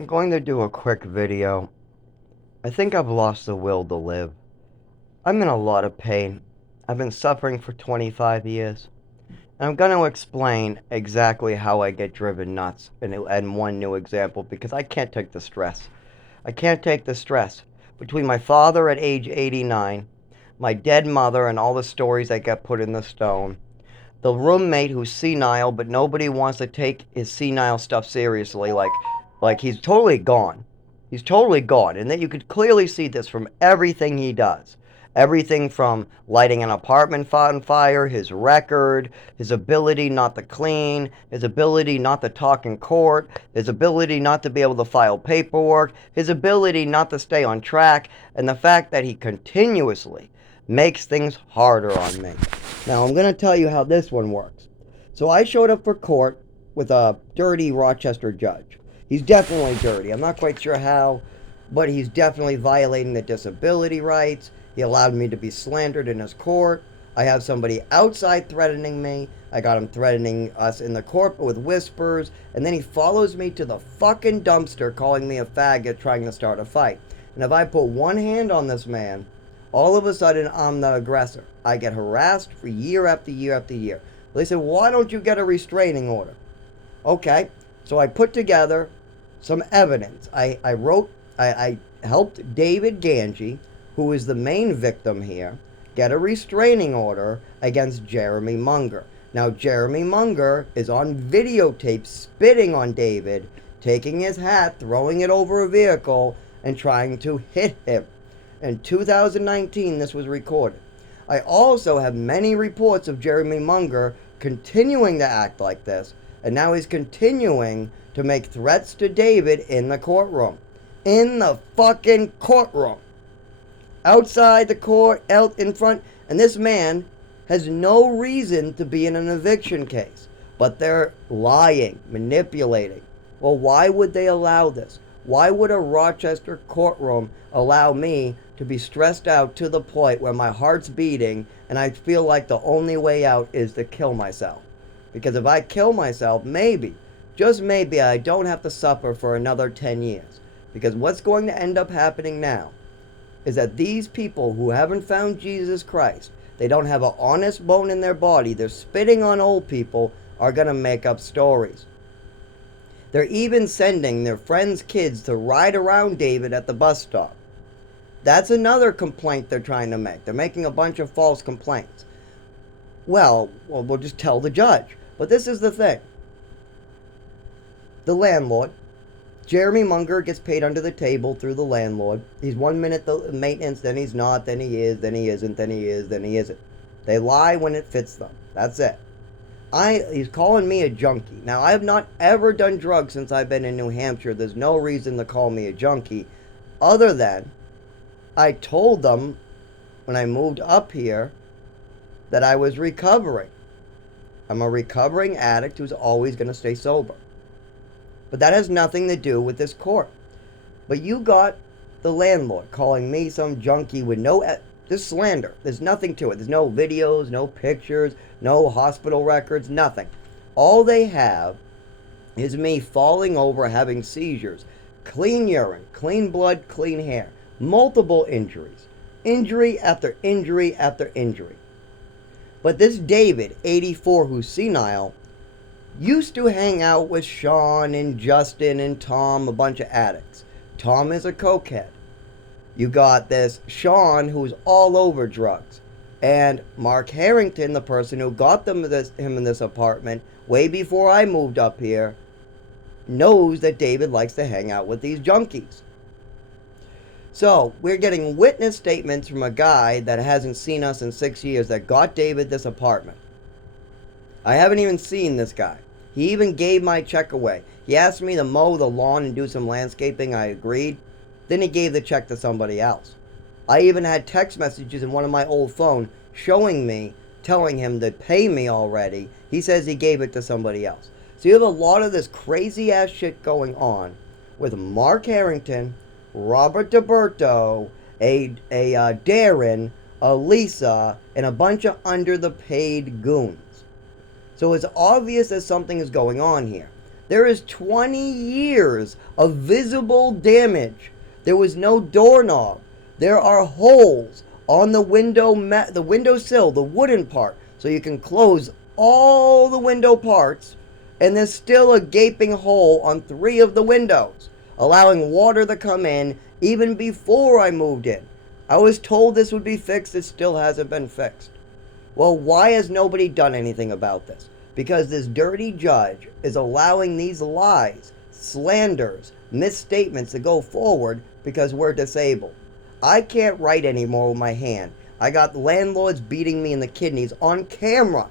I'm going to do a quick video. I think I've lost the will to live. I'm in a lot of pain. I've been suffering for 25 years. And I'm going to explain exactly how I get driven nuts in one new example because I can't take the stress. I can't take the stress. Between my father at age 89, my dead mother and all the stories that get put in the stone, the roommate who's senile but nobody wants to take his senile stuff seriously, like he's totally gone. He's totally gone, and that you could clearly see this from everything he does. Everything from lighting an apartment on fire, his record, his ability not to clean, his ability not to talk in court, his ability not to be able to file paperwork, his ability not to stay on track, and the fact that he continuously makes things harder on me. Now, I'm going to tell you how this one works. So, I showed up for court with a dirty Rochester judge. He's definitely dirty. I'm not quite sure how, but he's definitely violating the disability rights. He allowed me to be slandered in his court. I have somebody outside threatening me. I got him threatening us in the court with whispers. And then he follows me to the fucking dumpster calling me a faggot trying to start a fight. And if I put one hand on this man, all of a sudden I'm the aggressor. I get harassed for year after year after year. They said, why don't you get a restraining order? Okay, so I put together some evidence. I helped David Ganji, who is the main victim here, get a restraining order against Jeremy Munger. Now, Jeremy Munger is on videotape spitting on David, taking his hat, throwing it over a vehicle, and trying to hit him. In 2019, this was recorded. I also have many reports of Jeremy Munger continuing to act like this, and now he's continuing to make threats to David in the courtroom. In the fucking courtroom. Outside the court, out in front, and this man has no reason to be in an eviction case, but they're lying, manipulating. Well, why would they allow this? Why would a Rochester courtroom allow me to be stressed out to the point where my heart's beating and I feel like the only way out is to kill myself? Because if I kill myself, maybe, just maybe, I don't have to suffer for another 10 years. Because what's going to end up happening now is that these people who haven't found Jesus Christ, they don't have an honest bone in their body, they're spitting on old people, are going to make up stories. They're even sending their friends' kids to ride around David at the bus stop. That's another complaint they're trying to make. They're making a bunch of false complaints. Well, we'll just tell the judge. But this is the thing. The landlord, Jeremy Munger, gets paid under the table through the landlord. He's 1 minute the maintenance, then he's not, then he is, then he isn't, then he is, then he isn't. They lie when it fits them. That's it. He's calling me a junkie. Now, I have not ever done drugs since I've been in New Hampshire. There's no reason to call me a junkie other than I told them when I moved up here that I was recovering. I'm a recovering addict who's always going to stay sober. But that has nothing to do with this court. But you got the landlord calling me some junkie with no... This slander. There's nothing to it. There's no videos, no pictures, no hospital records, nothing. All they have is me falling over, having seizures, clean urine, clean blood, clean hair, multiple injuries, injury after injury after injury. But this David, 84, who's senile, used to hang out with Sean and Justin and Tom, a bunch of addicts. Tom is a cokehead. You got this Sean, who's all over drugs. And Mark Harrington, the person who got him in this apartment way before I moved up here, knows that David likes to hang out with these junkies. So, we're getting witness statements from a guy that hasn't seen us in 6 years that got David this apartment. I haven't even seen this guy. He even gave my check away. He asked me to mow the lawn and do some landscaping. I agreed. Then he gave the check to somebody else. I even had text messages in one of my old phones showing me, telling him to pay me already. He says he gave it to somebody else. So you have a lot of this crazy ass shit going on with Mark Harrington, Robert DeBerto, Darren, a Lisa, and a bunch of under the paid goons. So it's obvious that something is going on here. There is 20 years of visible damage. There was no doorknob. There are holes on the the windowsill, the wooden part, so you can close all the window parts, and there's still a gaping hole on 3 of the windows, allowing water to come in even before I moved in. I was told this would be fixed. It still hasn't been fixed. Well, why has nobody done anything about this? Because this dirty judge is allowing these lies, slanders, misstatements to go forward because we're disabled. I can't write anymore with my hand. I got landlords beating me in the kidneys on camera.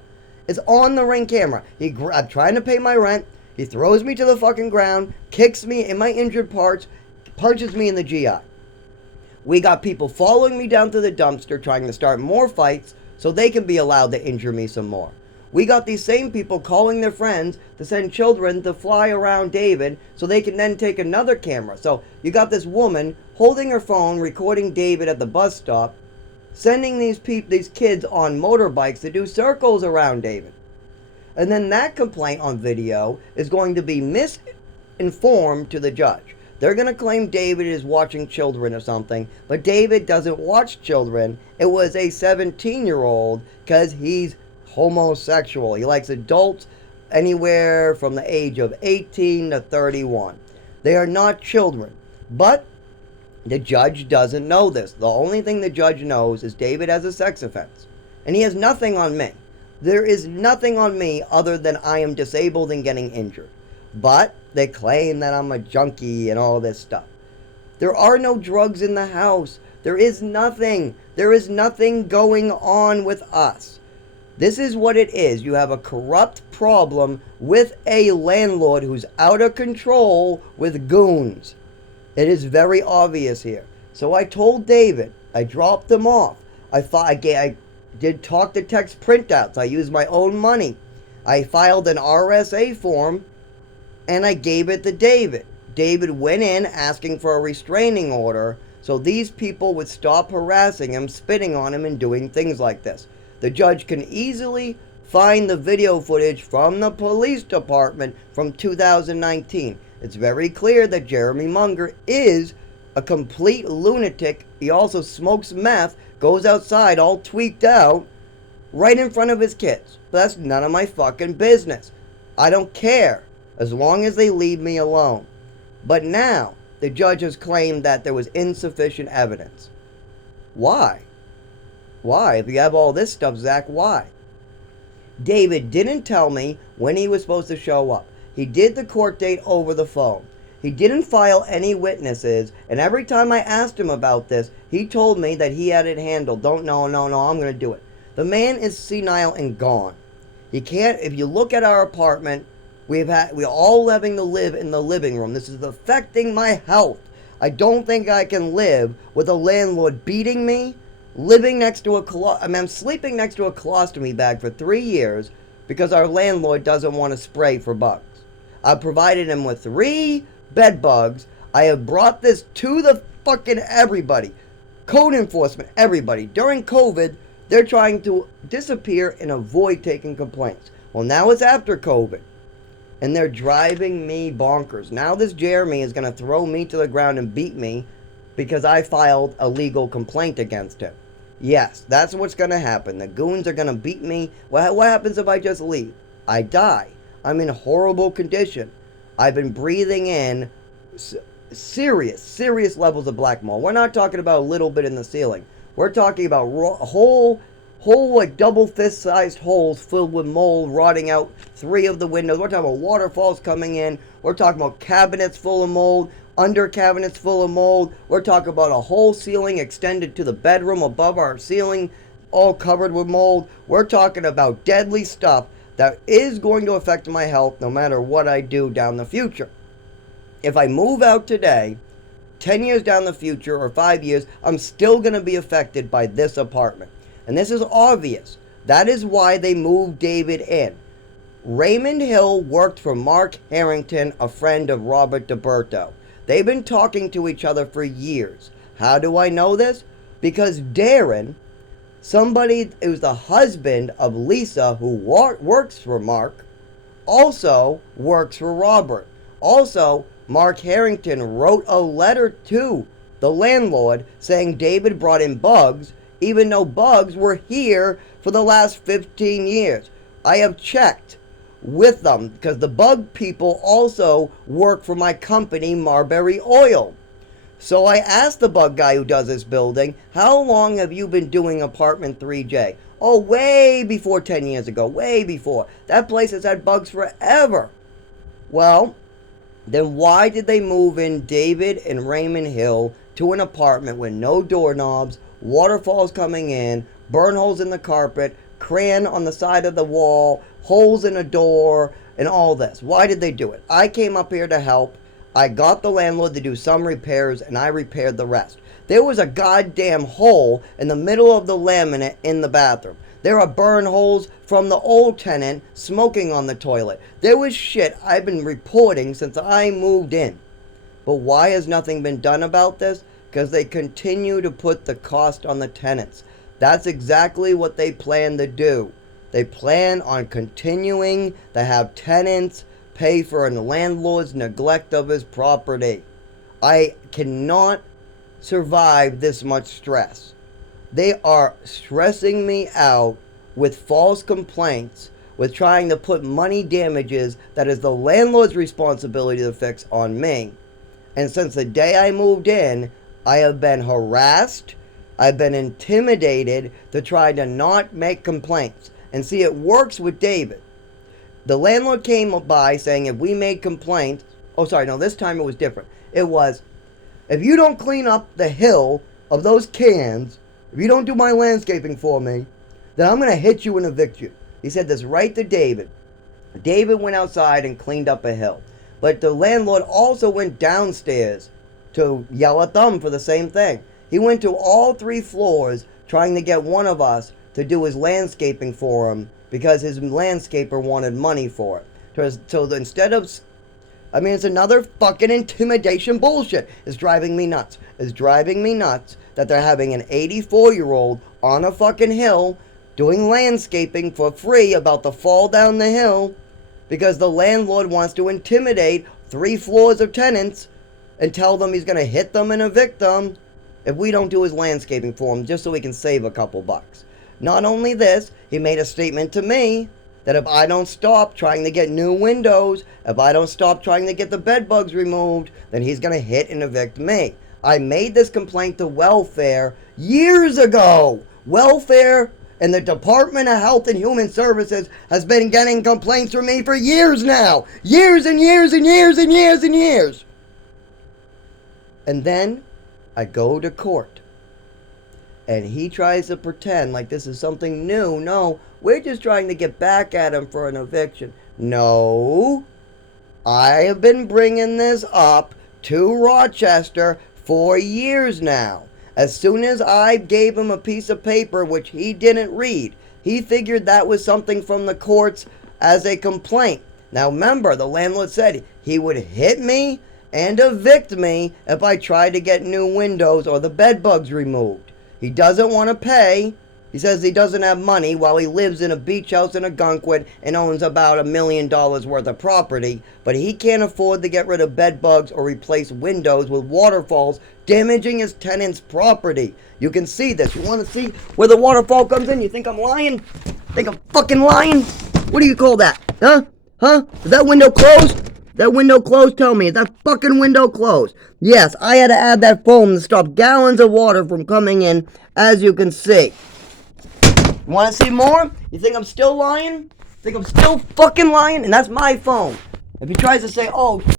It's on the Ring camera. I'm trying to pay my rent. He throws me to the fucking ground, kicks me in my injured parts, punches me in the GI. We got people following me down to the dumpster trying to start more fights so they can be allowed to injure me some more. We got these same people calling their friends to send children to fly around David so they can then take another camera. So you got this woman holding her phone, recording David at the bus stop, sending these kids on motorbikes to do circles around David. And then that complaint on video is going to be misinformed to the judge. They're going to claim David is watching children or something, but David doesn't watch children. It was a 17-year-old because he's homosexual. He likes adults anywhere from the age of 18 to 31. They are not children. But the judge doesn't know this. The only thing the judge knows is David has a sex offense. And he has nothing on me. There is nothing on me other than I am disabled and getting injured. But they claim that I'm a junkie and all this stuff. There are no drugs in the house. There is nothing. There is nothing going on with us. This is what it is. You have a corrupt problem with a landlord who's out of control with goons. It is very obvious here. So I told David, I dropped him off. I did talk to text printouts. I used my own money. I filed an RSA form and I gave it to David. David went in asking for a restraining order so these people would stop harassing him, spitting on him, and doing things like this. The judge can easily find the video footage from the police department from 2019. It's very clear that Jeremy Munger is a complete lunatic. He also smokes meth, goes outside all tweaked out, right in front of his kids. But that's none of my fucking business. I don't care, as long as they leave me alone. But now, the judge has claimed that there was insufficient evidence. Why? Why? If you have all this stuff, Zach, why? David didn't tell me when he was supposed to show up. He did the court date over the phone. He didn't file any witnesses, and every time I asked him about this, he told me that he had it handled. No, I'm going to do it. The man is senile and gone. You can't, if you look at our apartment, we're all having to live in the living room. This is affecting my health. I don't think I can live with a landlord beating me, living next to I'm sleeping next to a colostomy bag for 3 years because our landlord doesn't want to spray for bugs. I've provided him with 3 bed bugs. I have brought this to the fucking everybody. Code enforcement, everybody. During COVID, they're trying to disappear and avoid taking complaints. Well, now it's after COVID. And they're driving me bonkers. Now this Jeremy is going to throw me to the ground and beat me because I filed a legal complaint against him. Yes, that's what's going to happen. The goons are going to beat me. What happens if I just leave? I die. I'm in horrible condition. I've been breathing in serious levels of black mold. We're not talking about a little bit in the ceiling. We're talking about whole like double fist sized holes filled with mold rotting out 3 of the windows. We're talking about waterfalls coming in. We're talking about cabinets full of mold, under cabinets full of mold. We're talking about a whole ceiling extended to the bedroom above our ceiling, all covered with mold. We're talking about deadly stuff that is going to affect my health no matter what I do down the future. If I move out today, 10 years down the future or 5 years, I'm still going to be affected by this apartment. And this is obvious. That is why they moved David in. Raymond Hill worked for Mark Harrington, a friend of Robert DeBerto. They've been talking to each other for years. How do I know this? Because Darren, somebody who's the husband of Lisa, who works for Mark, also works for Robert. Also, Mark Harrington wrote a letter to the landlord saying David brought in bugs, even though bugs were here for the last 15 years. I have checked with them because the bug people also work for my company, Marbury Oil. So I asked the bug guy who does this building, how long have you been doing apartment 3J? Oh, way before 10 years ago, way before. That place has had bugs forever. Well, then why did they move in David and Raymond Hill to an apartment with no doorknobs, waterfalls coming in, burn holes in the carpet, crayon on the side of the wall, holes in a door, and all this? Why did they do it? I came up here to help. I got the landlord to do some repairs, and I repaired the rest. There was a goddamn hole in the middle of the laminate in the bathroom. There are burn holes from the old tenant smoking on the toilet. There was shit I've been reporting since I moved in. But why has nothing been done about this? Because they continue to put the cost on the tenants. That's exactly what they plan to do. They plan on continuing to have tenants pay for a landlord's neglect of his property. I cannot survive this much stress. They are stressing me out with false complaints, with trying to put money damages that is the landlord's responsibility to fix on me. And since the day I moved in, I have been harassed, I've been intimidated to try to not make complaints. And see, it works with David. The landlord came by saying if we made complaints, this time it was different. It was, if you don't clean up the hill of those cans, if you don't do my landscaping for me, then I'm going to hit you and evict you. He said this right to David. David went outside and cleaned up a hill. But the landlord also went downstairs to yell at them for the same thing. He went to all 3 floors trying to get one of us to do his landscaping for him because his landscaper wanted money for it. So instead of... it's another fucking intimidation bullshit. It's driving me nuts. It's driving me nuts that they're having an 84-year-old on a fucking hill doing landscaping for free about to fall down the hill because the landlord wants to intimidate 3 floors of tenants and tell them he's going to hit them and evict them if we don't do his landscaping for him just so he can save a couple bucks. Not only this, he made a statement to me that if I don't stop trying to get new windows, if I don't stop trying to get the bed bugs removed, then he's going to hit and evict me. I made this complaint to welfare years ago. Welfare and the Department of Health and Human Services has been getting complaints from me for years now. Years and years and years and years and years. And then I go to court. And he tries to pretend like this is something new. No, we're just trying to get back at him for an eviction. No, I have been bringing this up to Rochester for years now. As soon as I gave him a piece of paper which he didn't read, he figured that was something from the courts as a complaint. Now remember, the landlord said he would hit me and evict me if I tried to get new windows or the bed bugs removed. He doesn't want to pay. He says he doesn't have money while he lives in a beach house in Algonquin and owns about $1 million worth of property, but he can't afford to get rid of bed bugs or replace windows with waterfalls damaging his tenant's property. You can see this. You want to see where the waterfall comes in? You think I'm lying? Think I'm fucking lying? What do you call that? Huh? Is that window closed? That window closed? Tell me, is that fucking window closed? Yes, I had to add that foam to stop gallons of water from coming in, as you can see. You want to see more? You think I'm still lying? Think I'm still fucking lying? And that's my phone. If he tries to say, oh...